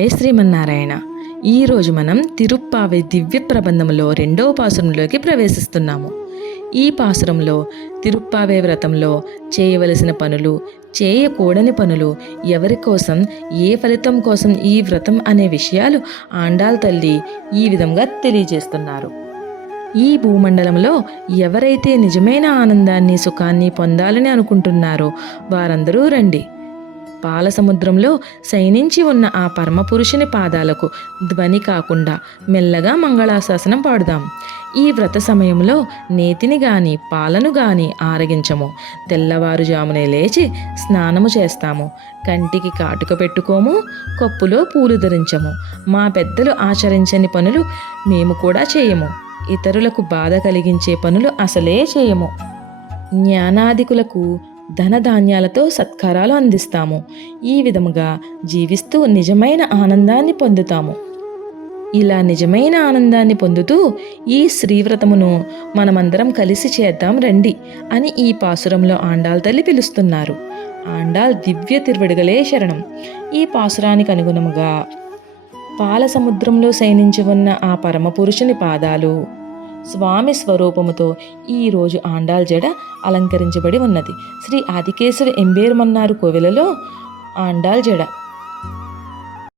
జై శ్రీమన్నారాయణ. ఈరోజు మనం తిరుప్పావై దివ్య ప్రబంధంలో 2వ పాసురంలోకి ప్రవేశిస్తున్నాము. ఈ పాసురంలో తిరుప్పావై వ్రతంలో చేయవలసిన పనులు, చేయకూడని పనులు, ఎవరి కోసం, ఏ ఫలితం కోసం ఈ వ్రతం అనే విషయాలు ఆండాళ్ తల్లి ఈ విధంగా తెలియజేస్తున్నారు. ఈ భూమండలంలో ఎవరైతే నిజమైన ఆనందాన్ని, సుఖాన్ని పొందాలని అనుకుంటున్నారో వారందరూ రండి. పాలసముద్రంలో శయనించి ఉన్న ఆ పరమపురుషుని పాదాలకు ధ్వని కాకుండా మెల్లగా మంగళాశాసనం పాడుదాం. ఈ వ్రత సమయంలో నేతిని గాని పాలను గాని ఆరగించము. తెల్లవారుజామునే లేచి స్నానము చేస్తాము. కంటికి కాటుక పెట్టుకోము. కప్పులో పూలు ధరించము. మా పెద్దలు ఆచరించని పనులు మేము కూడా చేయము. ఇతరులకు బాధ కలిగించే పనులు అసలే చేయము. జ్ఞానాదికులకు ధనధాన్యాలతో సత్కారాలు అందిస్తాము. ఈ విధముగా జీవిస్తూ నిజమైన ఆనందాన్ని పొందుతాము. ఇలా నిజమైన ఆనందాన్ని పొందుతూ ఈ శ్రీవ్రతమును మనమందరం కలిసి చేద్దాం రండి అని ఈ పాసురంలో ఆండాళ్ తల్లి పిలుస్తున్నారు. ఆండాళ్ దివ్య తిరువడిగలే శరణం. ఈ పాసురానికి అనుగుణముగా పాల సముద్రంలో శయనించి ఉన్న ఆ పరమపురుషుని పాదాలు, స్వామి స్వరూపముతో ఈరోజు ఆండాళ్ జడ అలంకరించబడి ఉన్నది. శ్రీ ఆదికేశవ ఎంబేరుమన్నారు కోవెలలో ఆండాళ్ జడ